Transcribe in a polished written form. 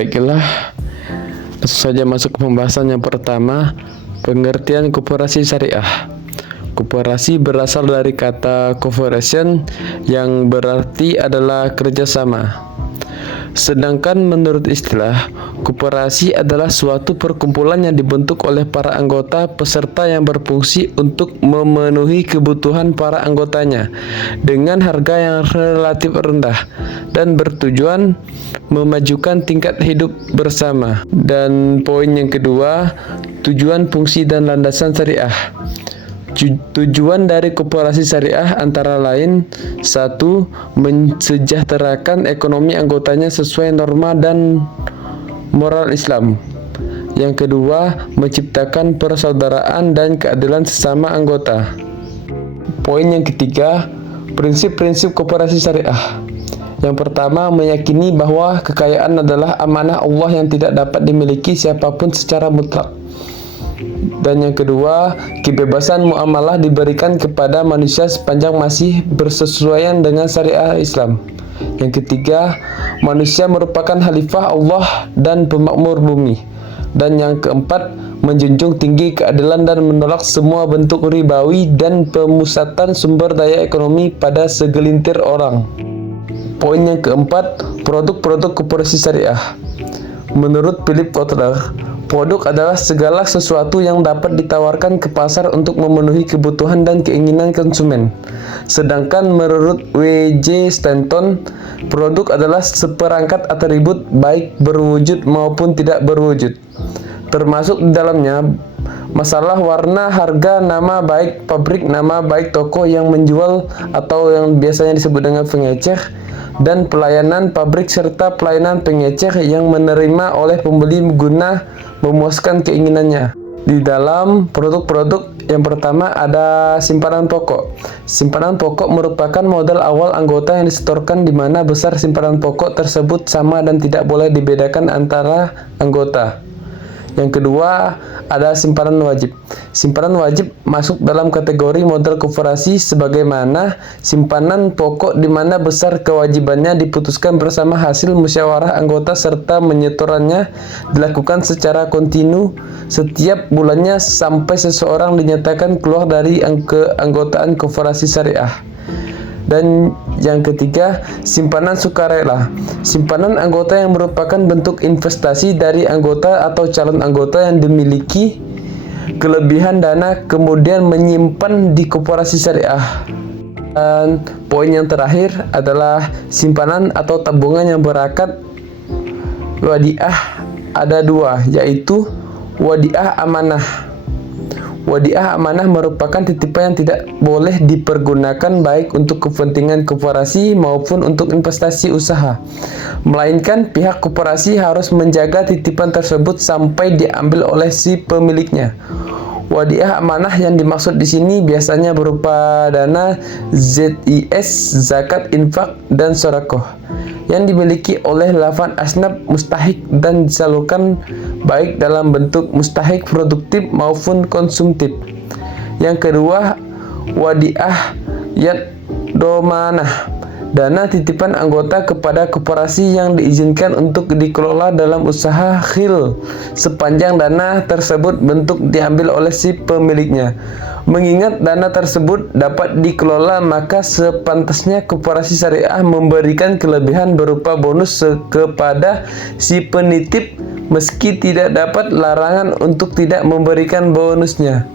Baiklah, langsung saja masuk ke pembahasan yang pertama, pengertian koperasi syariah. Koperasi berasal dari kata cooperation yang berarti adalah kerjasama. Sedangkan menurut istilah, koperasi adalah suatu perkumpulan yang dibentuk oleh para anggota peserta yang berfungsi untuk memenuhi kebutuhan para anggotanya dengan harga yang relatif rendah dan bertujuan memajukan tingkat hidup bersama. Dan poin yang kedua, tujuan, fungsi, dan landasan syariah. Tujuan dari koperasi syariah antara lain: 1. Mensejahterakan ekonomi anggotanya sesuai norma dan moral Islam. Yang kedua, menciptakan persaudaraan dan keadilan sesama anggota. Poin yang ketiga, prinsip-prinsip koperasi syariah. Yang pertama, meyakini bahwa kekayaan adalah amanah Allah yang tidak dapat dimiliki siapapun secara mutlak. Dan yang kedua, kebebasan muamalah diberikan kepada manusia sepanjang masih bersesuaian dengan syariah Islam. Yang ketiga, manusia merupakan khalifah Allah dan pemakmur bumi. Dan yang keempat, menjunjung tinggi keadilan dan menolak semua bentuk ribawi dan pemusatan sumber daya ekonomi pada segelintir orang. Poin yang keempat, produk-produk koperasi syariah. Menurut Philip Kotler, produk adalah segala sesuatu yang dapat ditawarkan ke pasar untuk memenuhi kebutuhan dan keinginan konsumen. Sedangkan menurut W.J. Stanton, produk adalah seperangkat atribut baik berwujud maupun tidak berwujud. Termasuk di dalamnya masalah warna, harga, nama baik pabrik, nama baik toko yang menjual atau yang biasanya disebut dengan pengecer, dan pelayanan pabrik serta pelayanan pengecer yang menerima oleh pembeli guna memuaskan keinginannya. Di dalam produk-produk yang pertama ada simpanan pokok. Simpanan pokok merupakan modal awal anggota yang disetorkan di mana besar simpanan pokok tersebut sama dan tidak boleh dibedakan antara anggota. Yang kedua, ada simpanan wajib. Simpanan wajib masuk dalam kategori modal koperasi sebagaimana simpanan pokok di mana besar kewajibannya diputuskan bersama hasil musyawarah anggota serta menyetorannya dilakukan secara kontinu setiap bulannya sampai seseorang dinyatakan keluar dari keanggotaan koperasi syariah. Dan yang ketiga, simpanan sukarela. Simpanan anggota yang merupakan bentuk investasi dari anggota atau calon anggota yang dimiliki kelebihan dana kemudian menyimpan di koperasi syariah. Dan poin yang terakhir adalah simpanan atau tabungan yang berakad wadiah. Ada dua, yaitu wadiah amanah. Wadiah amanah merupakan titipan yang tidak boleh dipergunakan baik untuk kepentingan koperasi maupun untuk investasi usaha, melainkan pihak koperasi harus menjaga titipan tersebut sampai diambil oleh si pemiliknya. Wadiah amanah yang dimaksud di sini biasanya berupa dana ZIS, zakat, infak, dan sorakoh yang dimiliki oleh lafan asnaf mustahik dan disalurkan baik dalam bentuk mustahik produktif maupun konsumtif. Yang kedua, wadiah yad domanah, dana titipan anggota kepada koperasi yang diizinkan untuk dikelola dalam usaha khil sepanjang dana tersebut bentuk diambil oleh si pemiliknya. Mengingat dana tersebut dapat dikelola, maka sepantasnya koperasi syariah memberikan kelebihan berupa bonus kepada si penitip meski tidak dapat larangan untuk tidak memberikan bonusnya.